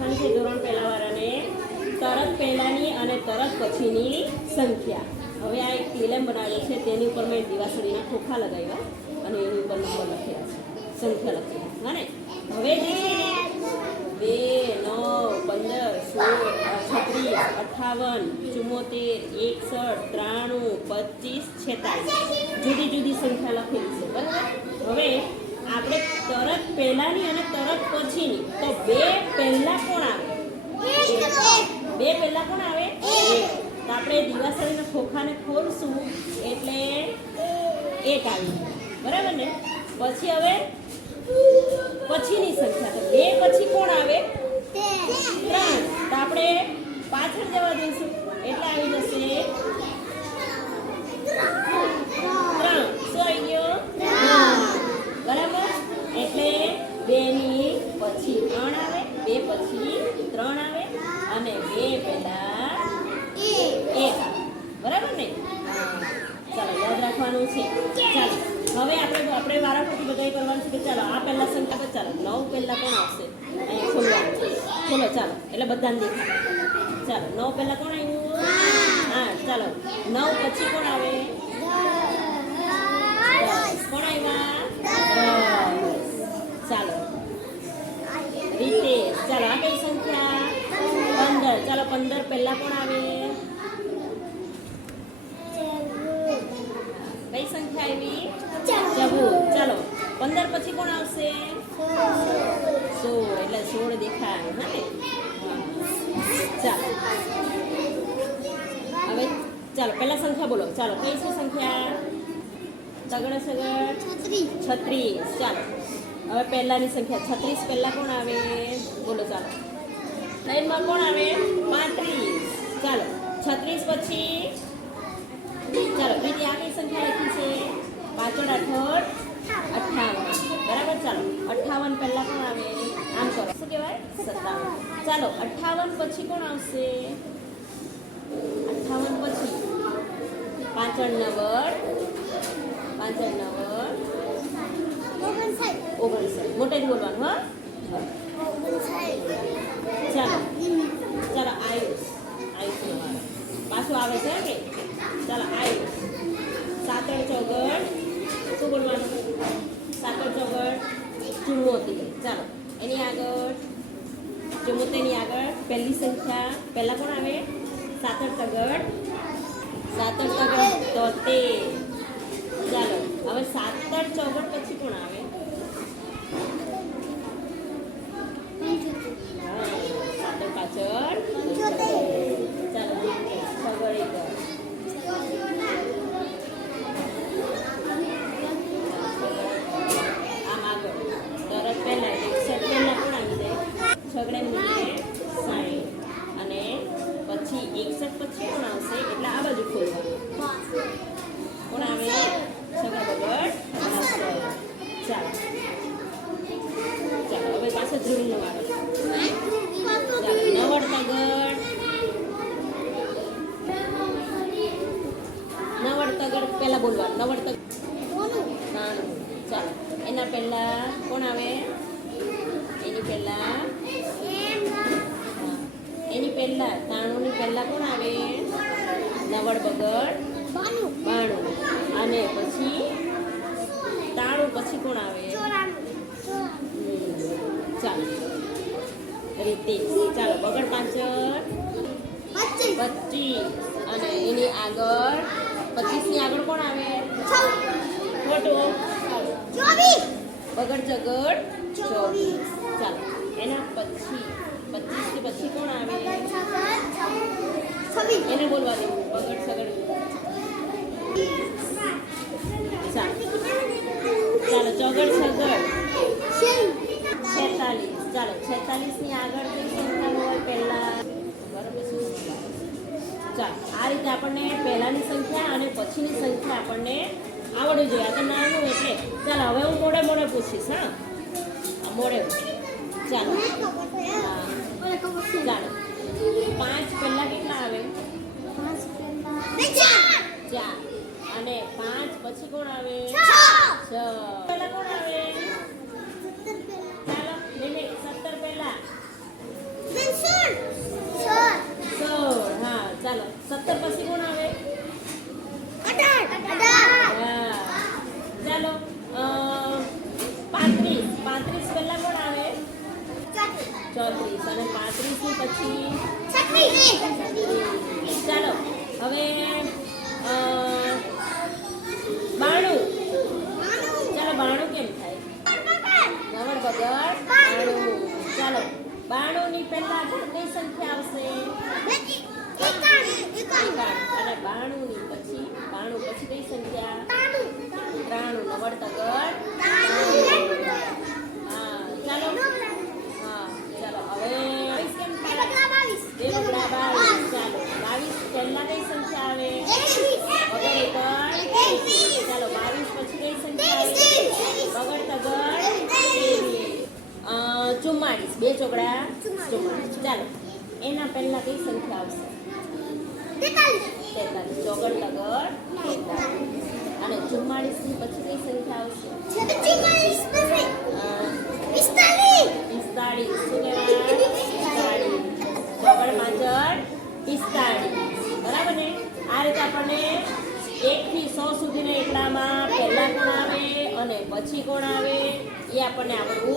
શીખવાનું છે ધોરણ પહેલાવાળાને તરત પહેલાંની અને તરત પછીની સંખ્યા. હવે આ એક ટેલમ બનાવ્યો છે, તેની ઉપર મેં દિવાસળીના ખોખા લગાવ્યા અને એની ઉપર નંબર લખ્યા છે, સંખ્યા લખી. હા ને, હવે જે છે 2, 9, 15, 16, 28, 58, 74, 61, 93, 25, 46 જુદી જુદી સંખ્યા લખેલી છે. બરાબર. હવે આપણે તરત પહેલાની અને તરત પછીની, તો 2 પહેલા કોણ આવે? 2 પહેલા કોણ આવે? 1. તો આપણે દિવાસળીના ખોખાને ખોલશું એટલે 1 આવી. બરાબર ને? પછી હવે પછીની સંખ્યા, તો 2 પછી કોણ આવે? 3. તો આપણે પાછળ જવા દઈશું એટલે આવી જશે 3. શું આવી ગયો? બરાબર. એટલે 2 ની પછી 3 આવે, 2 પછી 3 આવે અને 2 પહેલા 1 આવે. બરાબર ને? ચાલો યાદ રાખવાનું છે. ચાલો હવે આપણે વારાફરતી બધાએ કરવાનું છે કે ચાલો આ પહેલા સંખ્યા પર ચાલો 9 પહેલા કોણ આવશે? અહીંયા ખોલવાનું. ખોલો ચાલો, એટલે બધાને દેખાય. ચાલો 9 પહેલા કોણ આવ્યું? 8. ચાલો 9 પછી કોણ આવે? 10. કોણ આવ્યા? 10. ચાલો રીતે. ચાલો આ કઈ સંખ્યા? 15. ચાલો 15 પહેલા કોણ આવે? કઈ સંખ્યા આવી? 14. ચાલો 15 પછી કોણ આવશે? 16. એટલે 16 દેખાય. હા ને? ચાલો હવે ચાલો પહેલા સંખ્યા બોલો. ચાલો કઈ છે સંખ્યા? સગડ 36. ચાલો હવે પહેલાની સંખ્યા 36 પહેલા કોણ આવે? બોલો. ચાલો લાઈનમાં કોણ આવે? 35. ચાલો 36 પછી ચાલો બીજી આ કઈ સંખ્યા લખી છે? 5 × 8 = 58. બરાબર. ચાલો 58 પહેલા કોણ આવે? આમ કરો. શું કહેવાય? 57. ચાલો 58 પછી કોણ આવશે? 58 પછી 5 × 9 = 59. મોટે જ બોલવાનું. હા. ચાલો ચાલો આયુષ પાછું આવે છે કે? ચાલો આયુષ 7 × 4 શું બોલવાનું? 7 × 4 = 74. ચાલો એની આગળ 74 ની આગળ પહેલી સંખ્યા પહેલા કોણ આવે? 7 × 4 = 73. ચાલો હવે 7 × 4 પછી કોણ આવે? 7 × 5 = 74. ચાલો આમ આગળ તરત પહેલા 61 પહેલા કોણ આવી જાય? 6 × 60 અને પછી 61 પછી કોણ આવશે? એટલે આ બાજુ ખોલવાનું. કોણ આવે? 6 × 10. ચાલો ચાલો હવે પાછો ધ્રુવનો વાળો. ચાલો 90 તગડ પહેલા બોલવાનું. 90 તગડ 93. ચાલો એના પહેલા કોણ આવે? એની પહેલા 93 ની પહેલા કોણ આવે? 90 બગડ 92. અને પછી 93 પછી કોણ આવે? 94. ચાલો રીતે. ચાલો બગડ 5 = 25 અને એની આગળ 25 ની આગળ કોણ આવે? ખોટું. બગડ જગડ 24. ચાલો એના પછી 25 થી પછી કોણ આવે? એને બોલવા દેવું. બગડ સગડ. ચાલો ચોગડ સગડ 46. ચાલો 46 ની આગળ કઈ સંખ્યા હોય પહેલા? બરાબર. ચાલો આ રીતે આપણને પહેલાની સંખ્યા અને પછીની સંખ્યા આપણને આવડવું જોઈએ. આ તો નાનું એટલે. ચાલો હવે હું મોડે પૂછીશ. હા મોડે. ચાલો ચાલો 5 પહેલા કેટલા આવે? 4. અને 5 પછી કોણ આવે? 6. પહેલા કોણ આવે? ચાલો 17 પહેલા 36 અને 35 ની પછી 36 ચાલો હવે 92 ચાલો 92 કેમ થાય નવડ બગડ 92 ચાલો 92 ની પહેલા કઈ સંખ્યા આવશે 91 અને 92 ની પછી 92 પછી કઈ સંખ્યા 93 નવડ તગડ હા ચાલો હા ચાલો હવે 22 કેમ થાય બે બગડા 22 ચાલો 22 પહેલા કઈ સંખ્યા આવે બગડ એકડ ચાલો 22 પછી કઈ સંખ્યા આવે બગડ તગડ 44 બે ચોકડા 44 ચાલો એના પહેલા કઈ સંખ્યા આવશે 43 ચોગડ તગડ 43 અને 44 ની પછી કઈ સંખ્યા આવશે 45 શું કહેવાય 45 ચોગડ માંજર 45 બરાબર ને આ રીતે આપણને 1 થી 100 સુધીના એકડામાં પહેલા કોણ આવે અને પછી કોણ આવે એ આપણને આવડવું